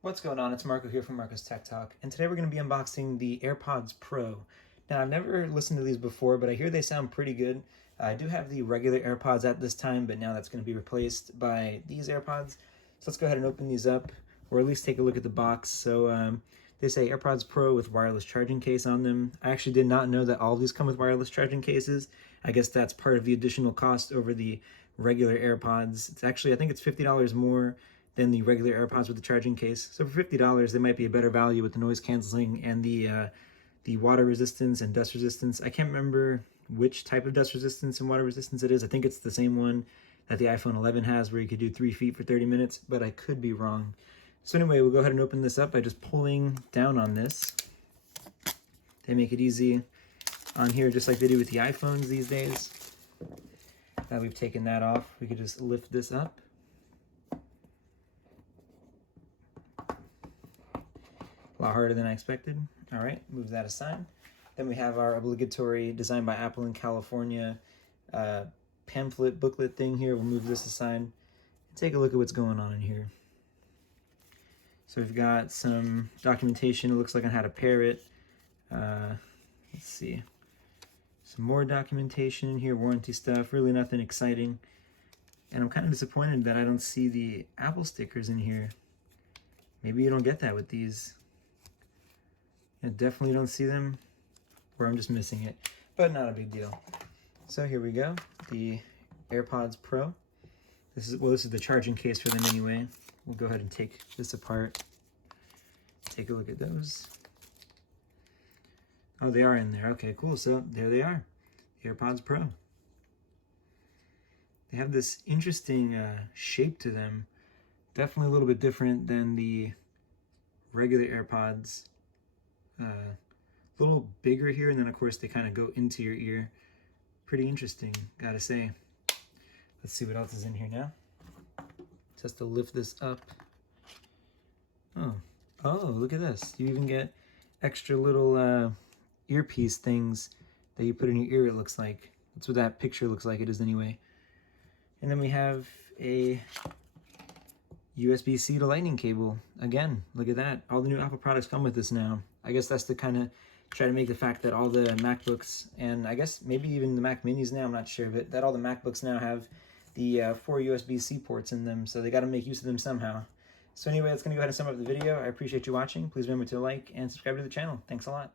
What's going on? It's Marco here from Marco's Tech Talk, and today we're going to be unboxing the AirPods Pro. Now, I've never listened to these before, but I hear they sound pretty good. I do have the regular AirPods at this time, but now that's going to be replaced by these AirPods. So let's go ahead and open these up, or at least take a look at the box. So they say AirPods Pro with wireless charging case on them. I actually did not know that all of these come with wireless charging cases. I guess that's part of the additional cost over the regular AirPods. It's actually, I think it's $50 more than the regular AirPods with the charging case. So for $50, they might be a better value with the noise canceling and the water resistance and dust resistance. I can't remember which type of dust resistance and water resistance it is. I think it's the same one that the iPhone 11 has, where you could do 3 feet for 30 minutes, but I could be wrong. So anyway, we'll go ahead and open this up by just pulling down on this. They make it easy on here, just like they do with the iPhones these days. Now we've taken that off, we could just lift this up. A lot harder than I expected. All right, move that aside. Then we have our obligatory Designed by Apple in California pamphlet booklet thing here. We'll move this aside and take a look at what's going on in here. So we've got some documentation, it looks like, on how to pair it. Let's see. Some more documentation in here, warranty stuff, really nothing exciting. And I'm kind of disappointed that I don't see the Apple stickers in here. Maybe you don't get that with these. I definitely don't see them, or I'm just missing it, but not a big deal. So here we go, the AirPods Pro. This is the charging case for them anyway. We'll go ahead and take this apart. Take a look at those. Oh, they are in there. Okay, cool. So there they are, the AirPods Pro. They have this interesting shape to them. Definitely a little bit different than the regular AirPods. A little bigger here, and then of course they kind of go into your ear. Pretty interesting, gotta say. Let's see what else is in here now. Just to lift this up. Oh, look at this. You even get extra little earpiece things that you put in your ear, it looks like. That's what that picture looks like, it is anyway. And then we have a USB-C to lightning cable. Again, look at that. All the new Apple products come with this now. I guess that's to kind of try to make the fact that all the MacBooks, and I guess maybe even the Mac Minis now, I'm not sure, but that all the MacBooks now have the 4 USB-C ports in them, so they got to make use of them somehow. So anyway, that's going to go ahead and sum up the video. I appreciate you watching. Please remember to like and subscribe to the channel. Thanks a lot.